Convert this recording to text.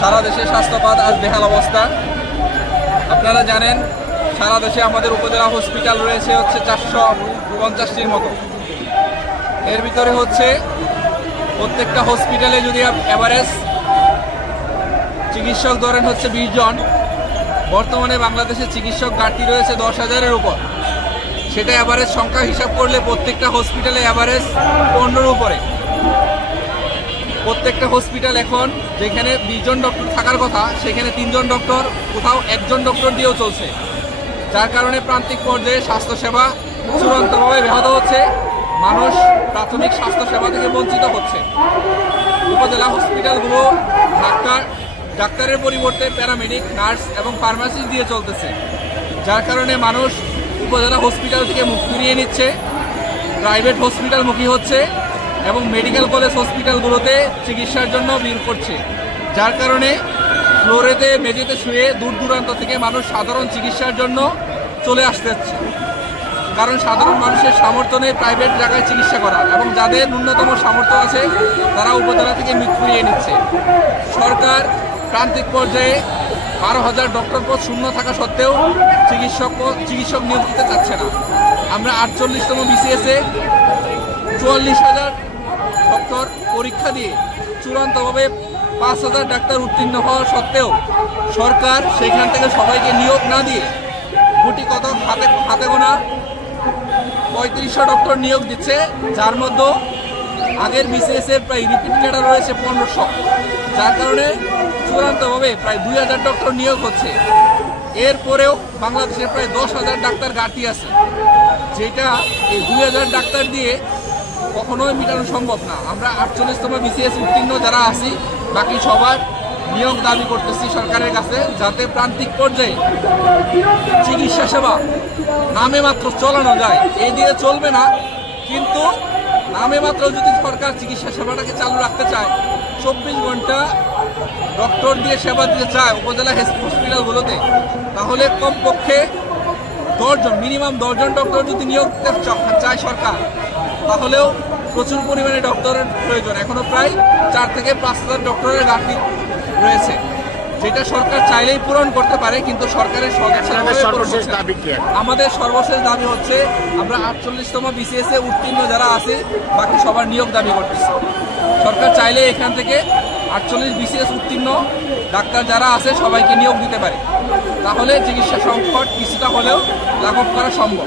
সারা দেশে স্বাস্থ্যখাত আজ বেহাল অবস্থা। আপনারা জানেন সারা দেশে আমাদের উপজেলা হসপিটাল রয়েছে হচ্ছে 450টির মতো। এর ভিতরে হচ্ছে প্রত্যেকটা হসপিটালে যদি এভারেজ চিকিৎসক ধরেন হচ্ছে 20 জন, বর্তমানে বাংলাদেশে চিকিৎসক ঘাটতি রয়েছে 10,000-এর উপর। সেটা এভারেজ সংখ্যা হিসাব করলে প্রত্যেকটা হসপিটালে এভারেজ 15-র উপরে। প্রত্যেকটা হসপিটাল এখন যেখানে 20 জন ডক্টর থাকার কথা সেখানে 3 জন ডক্টর, কোথাও 1 জন ডক্টর দিয়েও চলছে, যার কারণে প্রান্তিক পর্যায়ে স্বাস্থ্যসেবা চূড়ান্তভাবে ব্যাহত হচ্ছে। মানুষ প্রাথমিক স্বাস্থ্যসেবা থেকে বঞ্চিত হচ্ছে। উপজেলা হসপিটালগুলো ডাক্তারের পরিবর্তে প্যারামেডিক, নার্স এবং ফার্মাসিস্ট দিয়ে চলতেছে, যার কারণে মানুষ উপজেলা হসপিটাল থেকে মুখ ফিরিয়ে নিচ্ছে, প্রাইভেট হসপিটালমুখী হচ্ছে এবং মেডিকেল কলেজ হসপিটালগুলোতে চিকিৎসার জন্য ভিড় করছে, যার কারণে ফ্লোরেতে মেঝেতে শুয়ে দূর দূরান্ত থেকে মানুষ সাধারণ চিকিৎসার জন্য চলে আসতে হচ্ছে। কারণ সাধারণ মানুষের সামর্থ্য নেই প্রাইভেট জায়গায় চিকিৎসা করা, এবং যাদের ন্যূনতম সামর্থ্য আছে তারা উপজেলা থেকে মুখ ফিরিয়ে নিচ্ছে। সরকার প্রান্তিক পর্যায়ে 12,000 ডক্টর পদ শূন্য থাকা সত্ত্বেও চিকিৎসক নিয়োগ দিতে চাচ্ছে না। আমরা 48তম বিসিএসে 44,000 ডক্টর পরীক্ষা দিয়ে চূড়ান্তভাবে 5,000 ডাক্তার উত্তীর্ণ হওয়া সত্ত্বেও সরকার সেখান থেকে সবাইকে নিয়োগ না দিয়ে গুটি কত হাতে গোনা 3500 ডক্টর নিয়োগ দিচ্ছে, যার মধ্যে আগের বিসিএসের প্রায় রিপিট ক্যাডার রয়েছে 1500, যার কারণে চূড়ান্তভাবে প্রায় 2,000 ডক্টর নিয়োগ হচ্ছে। এরপরেও বাংলাদেশের প্রায় 10,000 ডাক্তার ঘাটতি আছে, যেটা এই 2,000 ডাক্তার দিয়ে কখনোই মেটানো সম্ভব না। আমরা 48তম বিসিএস উত্তীর্ণ যারা আছি বাকি সবার নিয়োগ দাবি করতেছি সরকারের কাছে, যাতে প্রান্তিক পর্যায়ে চিকিৎসা সেবা নামে মাত্র চালানো যায়। এই দিয়ে চলবে না, কিন্তু নামে মাত্র যদি সরকার চিকিৎসা সেবাটাকে চালু রাখতে চায়, 24 ঘন্টা ডক্টর দিয়ে সেবা দিতে চায় উপজেলা হসপিটালগুলোতে, তাহলে কমপক্ষে 10 জন, মিনিমাম 10 জন ডক্টর যদি নিয়োগ দিতে চায় সরকার, তাহলেও প্রচুর পরিমাণে ডক্টরের প্রয়োজন। এখনো প্রায় 4 থেকে 5,000 ডক্টরের ঘাটতি রয়েছে, যেটা সরকার চাইলেই পূরণ করতে পারে, কিন্তু সরকারের সর্বশেষ দাবি কি? আমাদের সর্বশেষ দাবি হচ্ছে আমরা 48তম বিসিএসে উত্তীর্ণ যারা আছে বাকি সবার নিয়োগ দাবি করতেছি। সরকার চাইলে এখান থেকে 48 বিসিএস উত্তীর্ণ ডাক্তার যারা আছে সবাইকে নিয়োগ দিতে পারে, তাহলে চিকিৎসা সংকট কিছুটা হলেও লাঘব করা সম্ভব।